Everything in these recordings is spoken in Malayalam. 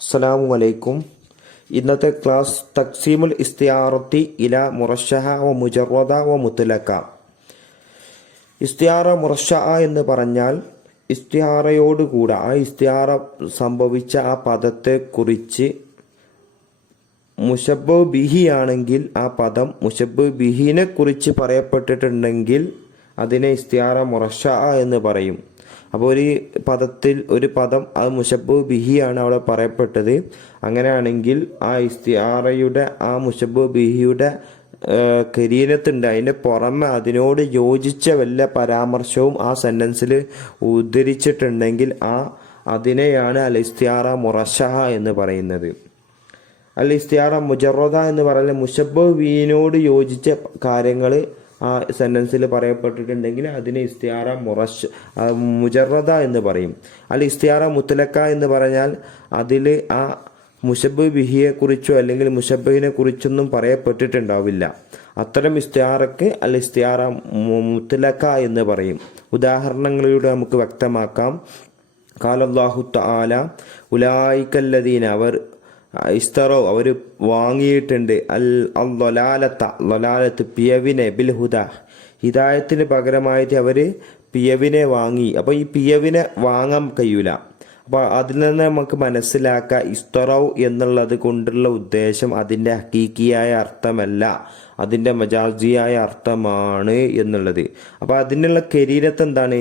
അസ്സലാമു അലൈക്കും. ഇന്നത്തെ ക്ലാസ് തക്സീമുൽ ഇസ്തിയാറത്തി ഇല മുറശ്ശഹ വ മുജറദ വ മുത്ലക. ഇസ്തിയാറ മുറശ്ശഹ എന്ന് പറഞ്ഞാൽ ഇസ്തിയാറയോടുകൂടെ ആ ഇസ്തിയാറ സംഭവിച്ച ആ പദത്തെക്കുറിച്ച് മുശബ്ബഹ് ബിഹി ആണെങ്കിൽ ആ പദം മുശബ്ബഹ് ബിഹിനെ കുറിച്ച് പറയപ്പെട്ടിട്ടുണ്ടെങ്കിൽ അതിനെ ഇസ്തിയാറ മുറശ്ശഹ എന്ന് പറയും. അപ്പോൾ ഒരു പദം അത് മുശബ്ബഹ് ബിഹിയാണ് അവിടെ പറയപ്പെട്ടത്. അങ്ങനെയാണെങ്കിൽ ആ ഇസ്തിയാറയുടെ ആ മുശബ്ബഹ് ബിഹിയുടെ കരീനത്തുണ്ട്, അതിൻ്റെ പുറമെ അതിനോട് യോജിച്ച വല്ല പരാമർശവും ആ സെൻറ്റൻസിൽ ഉദ്ധരിച്ചിട്ടുണ്ടെങ്കിൽ അതിനെയാണ് അൽ ഇസ്തിയാറ മുറശ്ശഹ എന്ന് പറയുന്നത്. അൽ ഇസ്തിയാറ മുജറദ എന്ന് പറയുന്നത് മുശബ്ബഹ് ബിഹിനോട് യോജിച്ച കാര്യങ്ങൾ ആ സെൻറ്റൻസിൽ പറയപ്പെട്ടിട്ടുണ്ടെങ്കിൽ അതിനെ ഇസ്തിയാറ മുജറദ എന്ന് പറയും. അൽ ഇസ്തിയാറ മുത്ലക എന്ന് പറഞ്ഞാൽ അതിൽ ആ മുശബ്ബഹ് ബിഹിയെക്കുറിച്ചോ അല്ലെങ്കിൽ മുശബ്ബഹിനെ കുറിച്ചൊന്നും പറയപ്പെട്ടിട്ടുണ്ടാവില്ല. അത്തരം ഇസ്തിയാറക്ക് അൽ ഇസ്തിയാറ മുത്ലക എന്ന് പറയും. ഉദാഹരണങ്ങളിലൂടെ നമുക്ക് വ്യക്തമാക്കാം. ഖാലല്ലാഹു തആല ഉലൈകല്ലദീന ഇസ്തറോ അവർ വാങ്ങിയിട്ടുണ്ട് ലൊലാലത്ത് പിയവിനെ ബിൽ ഹുദ ഹിദായത്തിന് പകരമായിട്ട് അവർ പിയവിനെ വാങ്ങി. അപ്പോൾ ഈ പിയവിനെ വാങ്ങാൻ കഴിയൂല. അപ്പോൾ അതിൽ നിന്ന് നമുക്ക് മനസ്സിലാക്കാം ഇസ്തറൗ എന്നുള്ളത് കൊണ്ടുള്ള ഉദ്ദേശം അതിൻ്റെ ഹക്കീക്കിയായ അർത്ഥമല്ല, അതിൻ്റെ മജാസിയായ അർത്ഥമാണ് എന്നുള്ളത്. അപ്പോൾ അതിനുള്ള കരീനത്ത് എന്താണ്?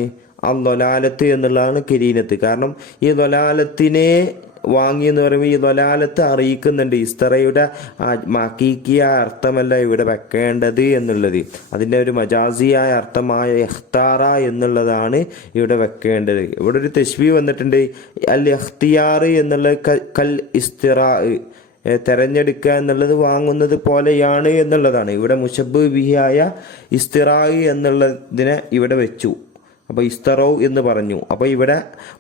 ലൊലാലത്ത് എന്നുള്ളതാണ് കരീനത്ത്. കാരണം ഈ ലൊലാലത്തിനെ വാങ്ങി എന്ന് പറയുമ്പോൾ ഈ ദലാലത്ത് അറിയിക്കുന്നുണ്ട് ഇസ്തറയുടെ ഹഖീഖിയ അർത്ഥമല്ല ഇവിടെ വെക്കേണ്ടത് എന്നുള്ളത്. അതിൻ്റെ ഒരു മജാസിയായ അർത്ഥമായ ഇഖ്താറ എന്നുള്ളതാണ് ഇവിടെ വെക്കേണ്ടത്. ഇവിടെ ഒരു തശ്ബീഹ് വന്നിട്ടുണ്ട്. അൽ ഇഖ്തിയാർ എന്നുള്ളത് കൽ ഇസ്തിറാ തെരഞ്ഞെടുക്കുക എന്നുള്ളത് വാങ്ങുന്നത് പോലെയാണ് എന്നുള്ളതാണ്. ഇവിടെ മുശബ്ബഹ് ബിഹിയായ ഇസ്തിറാ എന്നുള്ളതിനെ ഇവിടെ വെച്ചു. അപ്പോൾ ഇസ്തറൗ എന്ന് പറഞ്ഞു. അപ്പോൾ ഇവിടെ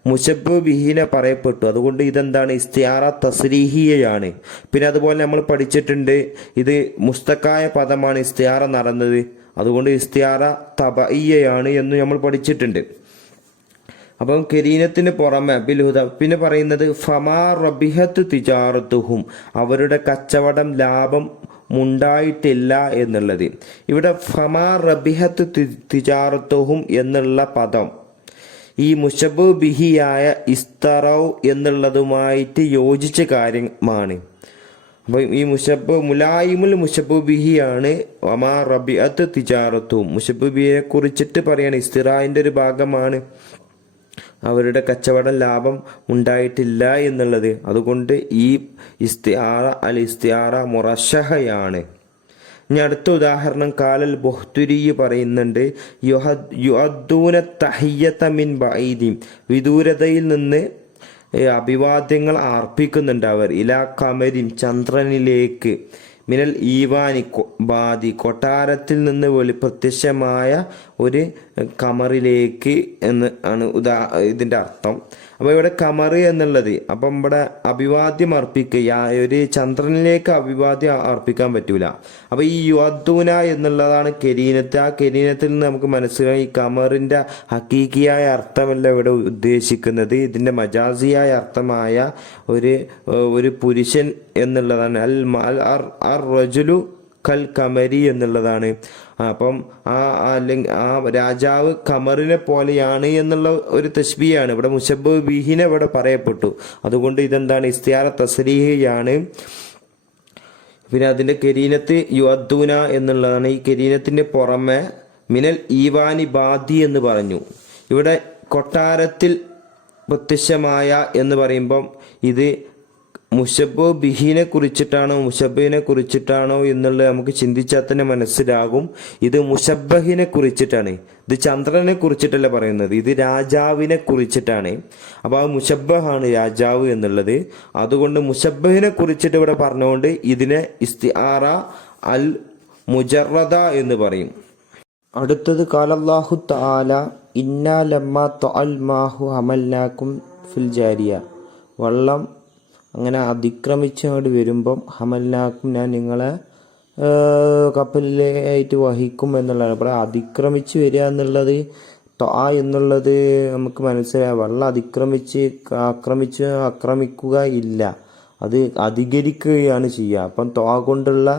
മുശബ്ബഹ് ബിഹിനെ പറയപ്പെട്ടു. അതുകൊണ്ട് ഇതെന്താണ്? ഇസ്തിയാറ തസ്രീഹിയയാണ്. പിന്നെ അതുപോലെ നമ്മൾ പഠിച്ചിട്ടുണ്ട് ഇത് മുസ്തക്കായ പദമാണ് ഇസ്തിയാറ നടന്നത്. അതുകൊണ്ട് ഇസ്തിയാറ തബഇയ്യയാണ് എന്ന് നമ്മൾ പഠിച്ചിട്ടുണ്ട്. അപ്പം കരീനത്തിന് പുറമെ ബിൽഹുദ പിന്നെ പറയുന്നത് ഫമാ റബിഹത്ത് തിജാറത്തുഹും അവരുടെ കച്ചവടം ലാഭം ഉണ്ടായിട്ടില്ല എന്നുള്ളത്. ഇവിടെ ഫമാ റബിഹത്ത് തിജാറത്തുഹും എന്നുള്ള പദം ഈ മുശബ്ബഹ് ബിഹിയായ ഇസ്തറൗ എന്നുള്ളതുമായിട്ട് യോജിച്ച കാര്യമാണ്. അപ്പോൾ ഈ മുലായിമുൽ മുശബ്ബഹ് ബിഹിയാണ് ഫമാ റബിഹത്ത് തിജാറത്തുഹും. മുശബ്ബഹ് ബിഹിയെ കുറിച്ചിട്ട് പറയാണ് ഇസ്തിറായിൻ്റെ ഒരു ഭാഗമാണ് അവരുടെ കച്ചവടം ലാഭം ഉണ്ടായിട്ടില്ല എന്നുള്ളത്. അതുകൊണ്ട് ഈ ഇസ്തിയാറ അൽ ഇസ്തിയാറ മുറശ്ശഹയാണ്. ഇനി അടുത്ത ഉദാഹരണം കാലൽ ബുഖ്തുരി പറയുന്നുണ്ട് യുഅദ്ദൂന തഹിയ്യത മിൻ ബഈദി വിദൂരതയിൽ നിന്ന് അഭിവാദ്യങ്ങൾ അർപ്പിക്കുന്നുണ്ട് അവർ ഇലാ ഖമരിൻ ചന്ദ്രനിലേക്ക് മിനൽ ഈവാനി ബാദി കൊട്ടാരത്തിൽ നിന്ന് പ്രത്യക്ഷമായ ഒരു കമറിലേക്ക് എന്ന് ആണ് ഇതിൻ്റെ അർത്ഥം. അപ്പോൾ ഇവിടെ കമർ എന്നുള്ളത് അപ്പം ഇവിടെ അഭിവാദ്യം അർപ്പിക്കുക ഒരു ചന്ദ്രനിലേക്ക് അഭിവാദ്യം അർപ്പിക്കാൻ പറ്റൂല. അപ്പോൾ ഈ യുഅദ്ദൂന എന്നുള്ളതാണ് കരീനത്ത്. ആ കരീനത്തിൽ നിന്ന് നമുക്ക് മനസ്സിലായി ഈ കമറിൻ്റെ ഹക്കീക്കിയായ അർത്ഥമല്ല ഇവിടെ ഉദ്ദേശിക്കുന്നത്. ഇതിൻ്റെ മജാസിയായ അർത്ഥമായ ഒരു പുരുഷൻ എന്നുള്ളതാണ്. അൽ റജുലു കൽ കമരി എന്നുള്ളതാണ്. അപ്പം അല്ലെങ്കിൽ ആ രാജാവ് കമറിനെ പോലെയാണ് എന്നുള്ള ഒരു തശ്ബീഹാണ്. ഇവിടെ മുശബ്ബഹ് ബിഹിനെ ഇവിടെ പറയപ്പെട്ടു. അതുകൊണ്ട് ഇതെന്താണ്? ഇസ്തിയാറ തസ്രീഹിയാണ്. പിന്നെ അതിൻ്റെ കരീനത്ത് യുഅദ്ദൂന എന്നുള്ളതാണ്. ഈ കരീനത്തിൻ്റെ പുറമെ മിനൽ ഈവാനി ബാദി എന്ന് പറഞ്ഞു. ഇവിടെ കൊട്ടാരത്തിൽ പ്രത്യക്ഷമായ എന്ന് പറയുമ്പം ഇത് മുശബ്ബഹ് ബിഹിനെ കുറിച്ചിട്ടാണോ മുശബ്ബഹിനെ കുറിച്ചിട്ടാണോ എന്നുള്ളത് നമുക്ക് ചിന്തിച്ചാൽ തന്നെ മനസ്സിലാകും. ഇത് മുശബ്ബഹിനെ കുറിച്ചിട്ടാണ്. ഇത് ചന്ദ്രനെ കുറിച്ചിട്ടല്ല പറയുന്നത്, ഇത് രാജാവിനെ കുറിച്ചിട്ടാണ്. അപ്പോൾ ആ മുശബ്ബഹാണ് രാജാവ് എന്നുള്ളത്. അതുകൊണ്ട് മുശബ്ബഹിനെ കുറിച്ചിട്ട് ഇവിടെ പറഞ്ഞുകൊണ്ട് ഇതിനെ ഇസ്തിആറ അൽ മുജറദ എന്ന് പറയും. അടുത്തത് ഖാലല്ലാഹു തആല ഇന്നാ ലമ്മാ തഅൽ മാഹു ഹമൽനാകും ഫിൽ ജാരിയ വെള്ളം അങ്ങനെ അതിക്രമിച്ചങ്ങോട്ട് വരുമ്പം ഹമൽനാക്കും ഞാൻ നിങ്ങളെ കപ്പലിലായിട്ട് വഹിക്കും എന്നുള്ളതാണ്. അപ്പോൾ അതിക്രമിച്ച് വരിക എന്നുള്ളത് എന്നുള്ളത് നമുക്ക് മനസ്സിലായി. വെള്ളം ആക്രമിക്കുക ഇല്ല. അത് അധികരിക്കുകയാണ് ചെയ്യുക. അപ്പം ത്വാ കൊണ്ടുള്ള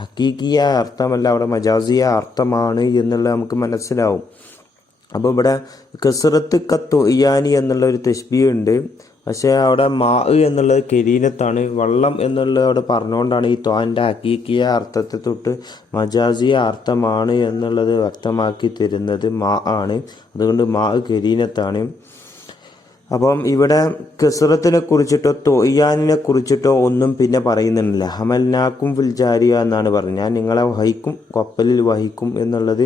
ഹക്കീക്കിയ അർത്ഥമല്ല, അവിടെ മജാസിയ അർത്ഥമാണ് എന്നുള്ളത് നമുക്ക് മനസ്സിലാവും. അപ്പോൾ ഇവിടെ കസ്റത്ത് കത്തൊയ്യാനി എന്നുള്ള ഒരു തശ്ബീഹ് ഉണ്ട്. പക്ഷേ അവിടെ മാ എന്നുള്ളത് കരീനത്താണ്, വെള്ളം എന്നുള്ളത് അവിടെ പറഞ്ഞുകൊണ്ടാണ് ഈ ത്വാൻ്റെ ഹക്കീക്കിയ അർത്ഥത്തെ തൊട്ട് മജാസിയ അർത്ഥമാണ് എന്നുള്ളത് വ്യക്തമാക്കി തരുന്നത് മാ ആണ്. അതുകൊണ്ട് മാ കരീനത്താണ്. അപ്പം ഇവിടെ കസ്റത്തിനെ കുറിച്ചിട്ടോ തൊയ്യാനിനെ കുറിച്ചിട്ടോ ഒന്നും പിന്നെ പറയുന്നില്ല. ഹമൽനാക്കും ഫിൽ ജാരിയ എന്നാണ് പറഞ്ഞത്, ഞാൻ നിങ്ങളെ വഹിക്കും, കപ്പലിൽ വഹിക്കും എന്നുള്ളത്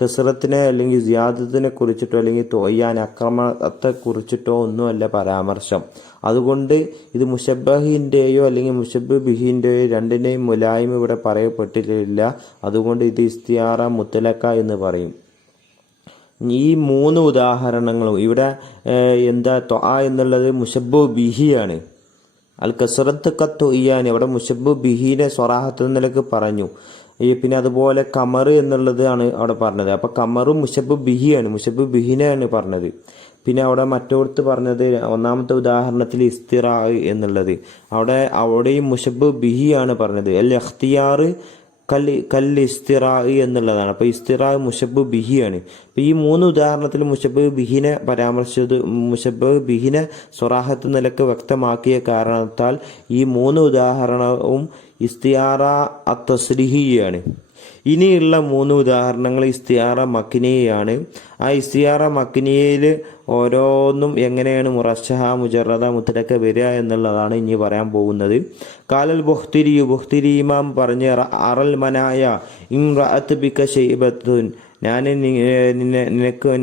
കസ്റത്തിനെ അല്ലെങ്കിൽ സിയാദത്തിനെ കുറിച്ചിട്ടോ അല്ലെങ്കിൽ തൊയ്യാൻ അക്രമത്തെ കുറിച്ചിട്ടോ ഒന്നുമല്ല പരാമർശം. അതുകൊണ്ട് ഇത് മുഷബ്ബഹിൻ്റെയോ അല്ലെങ്കിൽ മുഷബ്ബിഹിൻ്റെയോ രണ്ടിനെയും മുലായിമ ഇവിടെ പറയപ്പെട്ടിട്ടില്ല. അതുകൊണ്ട് ഇത് ഇസ്തിയാറ മുത്തലക്ക എന്ന് പറയും. ഈ 3 ഉദാഹരണങ്ങളും ഇവിടെ എന്താ ത്വാ എന്നുള്ളത് മുഷബ്ബു ബിഹിയാണ്. അൽ കസ്റത്ത് കത്തൊയ്യാൻ അവിടെ മുഷബ്ബു ബിഹിനെ സ്വറാഹത്ത് നിലക്ക് പറഞ്ഞു. പിന്നെ അതുപോലെ കമർ എന്നുള്ളത് ആണ് അവിടെ പറഞ്ഞത്. അപ്പോൾ കമറും മുഷബ്ബു ബിഹിയാണ്, മുഷബ്ബു ബിഹിനെയാണ് പറഞ്ഞത്. പിന്നെ അവിടെ മറ്റോടത്ത് പറഞ്ഞത് ഒന്നാമത്തെ ഉദാഹരണത്തിൽ ഇസ്തിറാ എന്നുള്ളത്, അവിടെയും മുഷബ്ബു ബിഹിയാണ് പറഞ്ഞത്. അൽ ഇഖ്തിയാർ കൽ ഇസ്തിറാ എന്നുള്ളതാണ്. അപ്പോൾ ഇസ്തിറാ മുഷബ്ബു ബിഹിയാണ്. അപ്പോൾ ഈ 3 ഉദാഹരണത്തിൽ മുഷബ്ബു ബിഹിനെ പരാമർശിച്ചത് മുഷബ്ബു ബിഹിനെ സ്വറാഹത്ത് നിലക്ക് വ്യക്തമാക്കിയ കാരണത്താൽ ഈ 3 ഉദാഹരണവും ഇസ്തിയാറ അത്തസ്രിഹിയാണ്. ഇനിയുള്ള 3 ഉദാഹരണങ്ങൾ ഇസ്തിയാറ മക്കിനിയാണ്. ആ ഇസ്തിയാറ മക്കിനിയയിൽ ഓരോന്നും എങ്ങനെയാണ് മുറശ്ശഹ മുജറദ മുത്തലക്ക വരിക എന്നുള്ളതാണ് ഇനി പറയാൻ പോകുന്നത്. കാലൽ ബുഖ്തിരി ഇമാം പറഞ്ഞ അറൽ മനായ ഇംറഅത്ത് ബിക ശൈബത്തുൻ,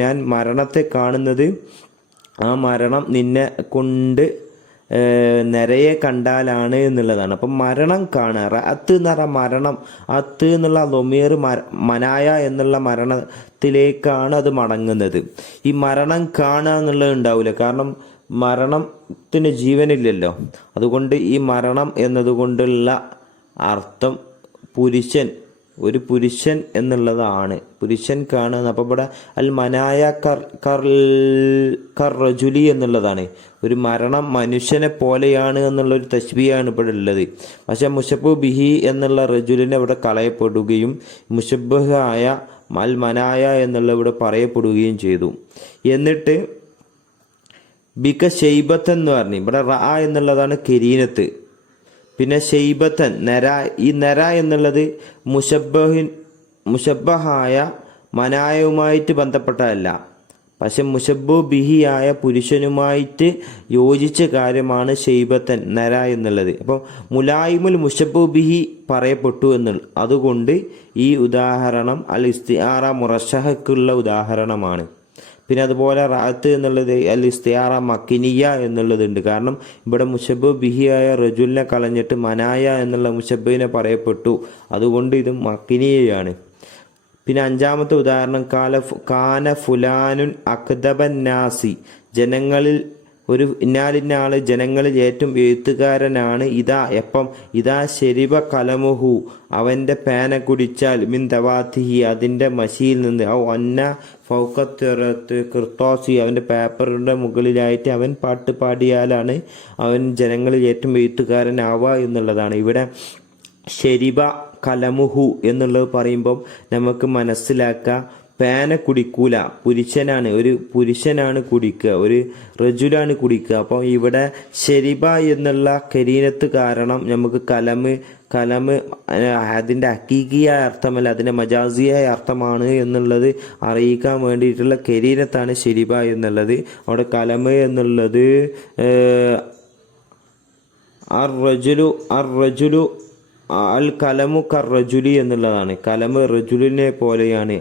ഞാൻ മരണത്തെ കാണുന്നത്, ആ മരണം നിന്നെ കൊണ്ട് നിറയെ കണ്ടാലാണ് എന്നുള്ളതാണ്. അപ്പം മരണം കാണുക, റഅത്ത് എന്ന് പറഞ്ഞാൽ മരണം, അത്ത് എന്നുള്ള ദൊമീർ മനായ എന്നുള്ള മരണത്തിലേക്കാണ് അത് മടങ്ങുന്നത്. ഈ മരണം കാണുക എന്നുള്ളത് ഉണ്ടാവില്ല, കാരണം മരണത്തിന് ജീവനില്ലല്ലോ. അതുകൊണ്ട് ഈ മരണം എന്നതുകൊണ്ടുള്ള അർത്ഥം ഒരു പുരുഷൻ എന്നുള്ളതാണ്, പുരുഷൻ കാണുക. അപ്പം ഇവിടെ അൽ മനായ കർ റജുലി എന്നുള്ളതാണ്, ഒരു മരണം മനുഷ്യനെ പോലെയാണ് എന്നുള്ളൊരു തശ്ബീഹാണ് ഇവിടെ ഉള്ളത്. പക്ഷെ മുഷബ്ബു ബിഹി എന്നുള്ള റജുലിനെ ഇവിടെ കളയപ്പെടുകയും മുഷബ്ബഹായ അൽ മനായ എന്നുള്ള ഇവിടെ പറയപ്പെടുകയും ചെയ്തു. എന്നിട്ട് ബിക ഷെയ്ബത്ത് എന്ന് പറഞ്ഞു, ഇവിടെ റ എന്നുള്ളതാണ് കരീനത്ത്. പിന്നെ ഷെയ്ബത്തൻ നര, ഈ നര എന്നുള്ളത് മുഷബ്ബഹായ മനായവുമായിട്ട് ബന്ധപ്പെട്ടതല്ല, പക്ഷെ മുഷബ്ബു ബിഹിയായ പുരുഷനുമായിട്ട് യോജിച്ച കാര്യമാണ് ഷെയ്ബത്തൻ നര എന്നുള്ളത്. അപ്പോൾ മുലായിമുൽ മുഷബ്ബു ബിഹി പറയപ്പെട്ടു എന്നുള്ളത്, അതുകൊണ്ട് ഈ ഉദാഹരണം അൽ ഇസ്തിആറ മുറശ്ശഹക്കുള്ള ഉദാഹരണമാണ്. പിന്നെ അതുപോലെ റാത്ത് എന്നുള്ളത് അൽ ഇസ്തിആറ മക്കിനിയ എന്നുള്ളതുണ്ട്. കാരണം ഇവിടെ മുഷബ്ബു ബിഹിയായ റജുലിനെ കളഞ്ഞിട്ട് മനായ എന്നുള്ള മുഷബ്ബിനെ പറയപ്പെട്ടു, അതുകൊണ്ട് ഇത് മക്കിനിയയാണ്. പിന്നെ 5ാമത്തെ ഉദാഹരണം കാന ഫുലാനുൻ അക്ദബൻ നാസി, ജനങ്ങളിൽ ഒരു ഇന്നാലിന്ന ആള് ജനങ്ങളിൽ ഏറ്റവും എഴുത്തുകാരനാണ്. ഇതാ ശരിബ കലമുഹു, അവൻ്റെ പേന കുടിച്ചാൽ മിൻ ദവാത്തിഹി, അതിൻ്റെ മഷിയിൽ നിന്ന്, ഒന്ന ഫൗക്കത്ത് കിർത്തോസി, അവൻ്റെ പേപ്പറിൻ്റെ മുകളിലായിട്ട് അവൻ പാട്ട് പാടിയാലാണ് അവൻ ജനങ്ങളിൽ ഏറ്റവും എഴുത്തുകാരനാവുക എന്നുള്ളതാണ്. ഇവിടെ ശരിബ കലമുഹു എന്നുള്ളത് പറയുമ്പം നമുക്ക് മനസ്സിലാക്കാം, പേന കുടിക്കൂല, ഒരു പുരുഷനാണ് കുടിക്കുക, ഒരു റജുലാണ് കുടിക്കുക. അപ്പോൾ ഇവിടെ ശരിബ എന്നുള്ള കരീനത്ത് കാരണം നമുക്ക് കലമ് അതിൻ്റെ ഹക്കീക്കിയായ അർത്ഥമല്ല, അതിൻ്റെ മജാസിയായ അർത്ഥമാണ് എന്നുള്ളത് അറിയിക്കാൻ വേണ്ടിയിട്ടുള്ള കരീനത്താണ് ശരിബ എന്നുള്ളത്. അവിടെ കലമ് എന്നുള്ളത് അർ റജുലു അൽ കലമു കർ റജുലി എന്നുള്ളതാണ്. കലമ് റജുലിനെ പോലെയാണ്.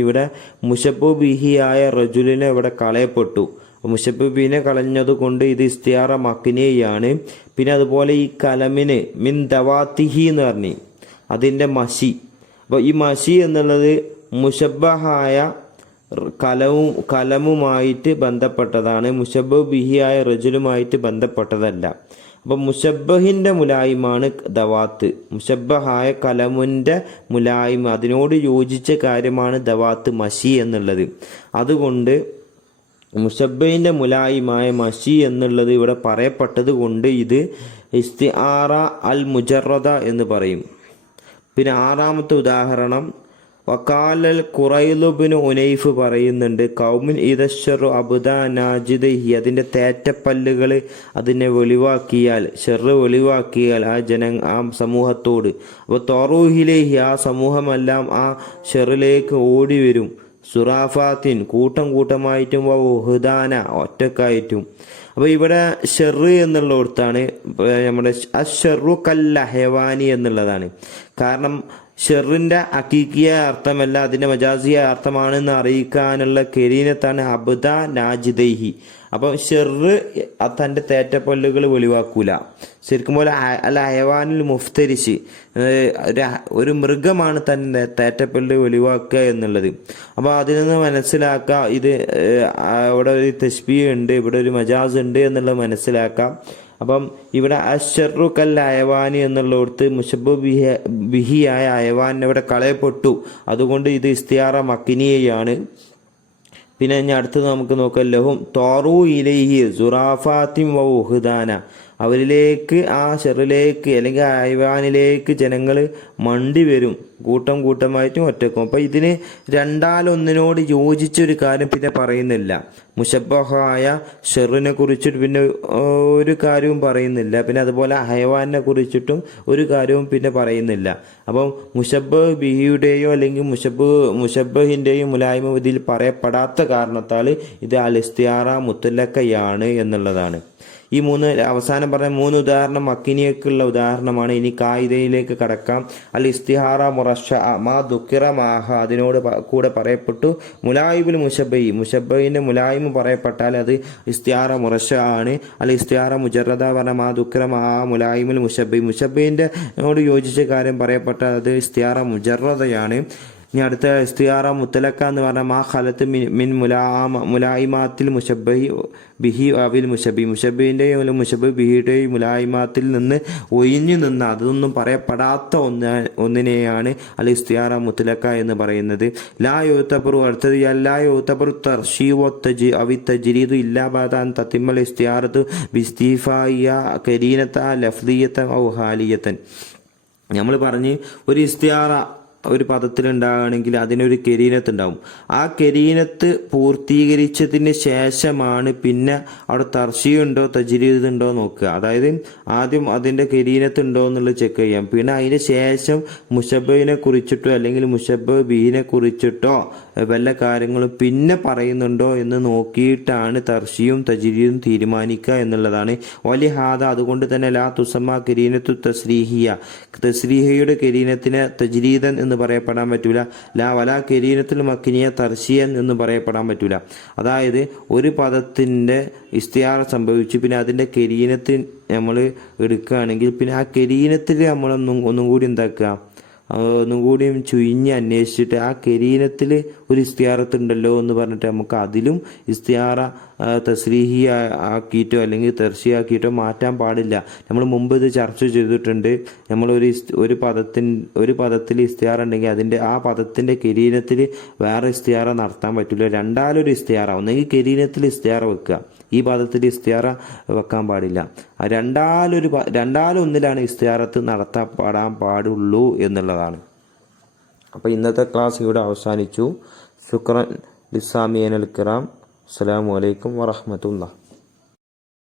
ഇവിടെ മുഷബ്ബു ബിഹിയായ റജുലിനെ ഇവിടെ കളയപ്പെട്ടു. മുഷബ്ബു ബിഹിനെ കളഞ്ഞതുകൊണ്ട് ഇത് ഇസ്തിയാറ മക്കിനിയാണ്. പിന്നെ അതുപോലെ ഈ കലമിന് മിൻ ദവാത്തിഹി എന്ന് പറഞ്ഞ് അതിൻ്റെ മഷി. അപ്പോൾ ഈ മഷി എന്നുള്ളത് മുഷബ്ബഹായ കലമുമായിട്ട് ബന്ധപ്പെട്ടതാണ്, മുഷബ്ബു ബിഹിയായ റജുലുമായിട്ട് ബന്ധപ്പെട്ടതല്ല. അപ്പം മുഷബ്ബഹിൻ്റെ മുലായിമാണ് ദവാത്ത്, മുഷബ്ബഹായ കലമുൻ്റെ മുലായിമ, അതിനോട് യോജിച്ച കാര്യമാണ് ദവാത്ത് മഷി എന്നുള്ളത്. അതുകൊണ്ട് മുഷബ്ബഹിൻ്റെ മുലായിമായ മഷി എന്നുള്ളത് ഇവിടെ പറയപ്പെട്ടത് കൊണ്ട് ഇത് ഇസ്തിആറ അൽ മുജറദ എന്ന് പറയും. പിന്നെ ആറാമത്തെ ഉദാഹരണം വക്കാലൽ ഖുറൈലുബ്നു ഉനൈഫ് പറയുന്നുണ്ട്, കൗമിൻ ഇദശ്ശറു അബ്ദാ നാജിദഹി, അതിൻ്റെ തേറ്റപ്പല്ലുകൾ അതിനെ വെളിവാക്കിയാൽ, ഷെറ് വെളിവാക്കിയാൽ ആ സമൂഹത്തോട്, അപ്പോൾ തൊറൂഹിലേഹി, ആ സമൂഹമെല്ലാം ആ ഷെറിലേക്ക് ഓടി വരും, സുറാഫാത്തിൻ കൂട്ടം കൂട്ടമായിട്ടും വഹുദാന ഒറ്റക്കായിട്ടും. അപ്പോൾ ഇവിടെ ഷെറ് എന്നുള്ളിടത്താണ് നമ്മുടെ അഷെറു കല്ല ഹെവാനി എന്നുള്ളതാണ്. കാരണം ഷെറിൻ്റെ ഹഖീഖിയ അർത്ഥമല്ല, അതിൻ്റെ മജാസിയ അർത്ഥമാണെന്ന് അറിയിക്കാനുള്ള കരീനത്താണ് അബ്ദ നാജിദൈഹി. അപ്പം ഷെറ് തൻ്റെ തേറ്റപ്പല്ലുകൾ വെളിവാക്കൂല. ശരിക്കും പോലെ അല്ല ഹയവാനിൽ മുഫ്തരിച്ച്, ഒരു മൃഗമാണ് തൻ്റെ തേറ്റപ്പല്ല് വെളിവാക്കുക എന്നുള്ളത്. അപ്പോൾ അതിൽ നിന്ന് മനസ്സിലാക്കാം ഇത് ഇവിടെ ഒരു തശ്ബീഹ് ഉണ്ട്, ഇവിടെ ഒരു മജാസ് ഉണ്ട് എന്നുള്ളത് മനസ്സിലാക്കാം. അപ്പം ഇവിടെ അശ്ശറു കൽ അയവാനി എന്നുള്ളിടത്ത് മുശബ്ബു ബിഹിയായ അയവാൻ ഇവിടെ കളയപ്പെട്ടു. അതുകൊണ്ട് ഇത് ഇസ്തിയാറ മക്കിനിയാണ്. പിന്നെ ഇനി അടുത്തത് നമുക്ക് നോക്കാം, ലഹും തോറു ഇലൈഹി സുറാഫാത്തിം വ ഉഹ്ദാന, അവരിലേക്ക് ആ ഷെറിലേക്ക് അല്ലെങ്കിൽ അയവാനിലേക്ക് ജനങ്ങൾ മണ്ടി വരും, കൂട്ടം കൂട്ടമായിട്ടും ഒറ്റക്കും. അപ്പം ഇതിന് രണ്ടാലൊന്നിനോട് യോജിച്ചൊരു കാര്യം പിന്നെ പറയുന്നില്ല. മുശബ്ബഹായ ഷെറിനെ കുറിച്ചിട്ട് പിന്നെ ഒരു കാര്യവും പറയുന്നില്ല. പിന്നെ അതുപോലെ ഹയവാനെ കുറിച്ചിട്ടും ഒരു കാര്യവും പിന്നെ പറയുന്നില്ല. അപ്പം മുശബ്ബഹ് ബിഹിയുടെയോ അല്ലെങ്കിൽ മുശബ്ബഹിൻ്റെയോ മുലായ്മ ഇതിൽ പറയപ്പെടാത്ത കാരണത്താൽ ഇത് അൽ ഇസ്തിആറ മുത്തലക്കയാണ് എന്നുള്ളതാണ്. ഈ അവസാനം പറഞ്ഞ മൂന്ന് ഉദാഹരണം മക്കിനിയക്കുള്ള ഉദാഹരണമാണ്. ഇനി കായിദയിലേക്ക് കടക്കാം. അൽ ഇസ്തിഹാറ മുറഷ മാ ദുക്കിറ മാഹ, അതിനോട് കൂടെ പറയപ്പെട്ടു മുലായിബുൽ മുശബ്ബഹിന്റെ മുലായിമ് പറയപ്പെട്ടാൽ അത് ഇസ്തിഹാറ മുറഷ ആണ്. അൽ ഇസ്തിഹാറ മുജറദ പറഞ്ഞ മാ ദുക്കിറ മാഹ മുലായിമുൽ മുശബ്ബഹിന്റെ നോട് യോജിച്ച കാര്യം പറയപ്പെട്ടാൽ അത് ഇസ്തിഹാറ മുജറദയാണ്. ഇനി അടുത്ത ഇസ്തിയാറ മുത്തലക്ക എന്ന് പറഞ്ഞാൽ മാ ഖലത്ത് മിൻ മുലായിമാത്തിൽ മുശബ്ബഹി ബിഹി അവിൽ മുശബ്ബിൻ്റെയും മുശബ്ബ് ബിഹിയുടെയും മുലായിമാത്തിൽ നിന്ന് ഒഴിഞ്ഞു നിന്ന് അതൊന്നും പറയപ്പെടാത്ത ഒന്നിനെയാണ് അൽ ഇസ്തിയാറ മുത്തലക്ക എന്ന് പറയുന്നത്. ലാ യൂത്തബറു, അടുത്തത് ലാ യൂത്തബറു തർശീവ അവി തജ്രീദു ഇല്ലാ ബാദാൻ തത്തിമൽ ഇസ്തിയാറത്തു ബിസ്തിഫായിയ കരീനത്ത ലഫ്ദിയത്തൻ ഔ ഹാലിയത്തൻ. നമ്മൾ പറഞ്ഞ് ഒരു ഇസ്തിയാറ ഒരു പദത്തിലുണ്ടാകുകയാണെങ്കിൽ അതിനൊരു കരീനത്ത് ഉണ്ടാവും. ആ കരീനത്ത് പൂർത്തീകരിച്ചതിന് ശേഷമാണ് പിന്നെ അവിടെ തർശീയുണ്ടോ തജ്രീദ് ഉണ്ടോ നോക്കുക. അതായത് ആദ്യം അതിൻ്റെ കരീനത്ത് ഉണ്ടോ എന്നുള്ളത് ചെക്ക് ചെയ്യാം. പിന്നെ അതിന് ശേഷം മുശബ്ബഹിനെ കുറിച്ചിട്ടോ അല്ലെങ്കിൽ മുശബ്ബഹ് ബിഹിനെ കുറിച്ചിട്ടോ വല്ല കാര്യങ്ങളും പിന്നെ പറയുന്നുണ്ടോ എന്ന് നോക്കിയിട്ടാണ് തർശിയും തജ്രീദും തീരുമാനിക്കുക എന്നുള്ളതാണ്. വലിഹാദ, അതുകൊണ്ട് തന്നെ ലാ തുസമ്മ കരീനത്തു തസ്രീഹയുടെ കരീനത്തിന് തജ്രീദൻ എന്ന് പറയപ്പെടാൻ പറ്റൂല. വലാ കരീനത്തുൽ മക്കിനിയ തർശിയൻ എന്ന് പറയപ്പെടാൻ പറ്റൂല. അതായത് ഒരു പദത്തിൻ്റെ ഇസ്തിയാറ സംഭവിച്ചു, പിന്നെ അതിൻ്റെ കരീനത്തിൽ നമ്മൾ എടുക്കുകയാണെങ്കിൽ പിന്നെ ആ കരീനത്തിൽ ഒന്നും കൂടി എന്താക്കുക, ഒന്നും കൂടിയും ചുയിഞ്ഞ് അന്വേഷിച്ചിട്ട് ആ കരീനത്തിൽ ഒരു ഇസ്തിയാറത്ത് ഉണ്ടല്ലോ എന്ന് പറഞ്ഞിട്ട് നമുക്ക് അതിലും ഇസ്തിയാറ തസ്രീഹി ആക്കിയിട്ടോ അല്ലെങ്കിൽ തർശിയാക്കിയിട്ടോ മാറ്റാൻ പാടില്ല. നമ്മൾ മുമ്പ് ഇത് ചർച്ച ചെയ്തിട്ടുണ്ട്. നമ്മൾ ഒരു പദത്തിൽ ഇസ്തിയാറ ഉണ്ടെങ്കിൽ അതിൻ്റെ ആ പദത്തിൻ്റെ കരീനത്തിൽ വേറെ ഇസ്തിയാറ നടത്താൻ പറ്റില്ല. രണ്ടാലൊരു ഇസ്തിയാറ, ഒന്നെങ്കിൽ കരീനത്തിൽ ഇസ്തിയാറ വെക്കുക, ഈ പദത്തിൽ ഇസ്തിയാറ വെക്കാൻ പാടില്ല. രണ്ടാലൊന്നിലാണ് ഇസ്തിയാറത്ത് നടത്താൻ പാടുള്ളൂ എന്നുള്ളതാണ്. അപ്പോൾ ഇന്നത്തെ ക്ലാസ് ഇവിടെ അവസാനിച്ചു. ശുക്രൻ ലിസാമിയനൽ കിറാം. അസ്സലാമു അലൈക്കും വറഹ്മത്തുള്ളാഹി.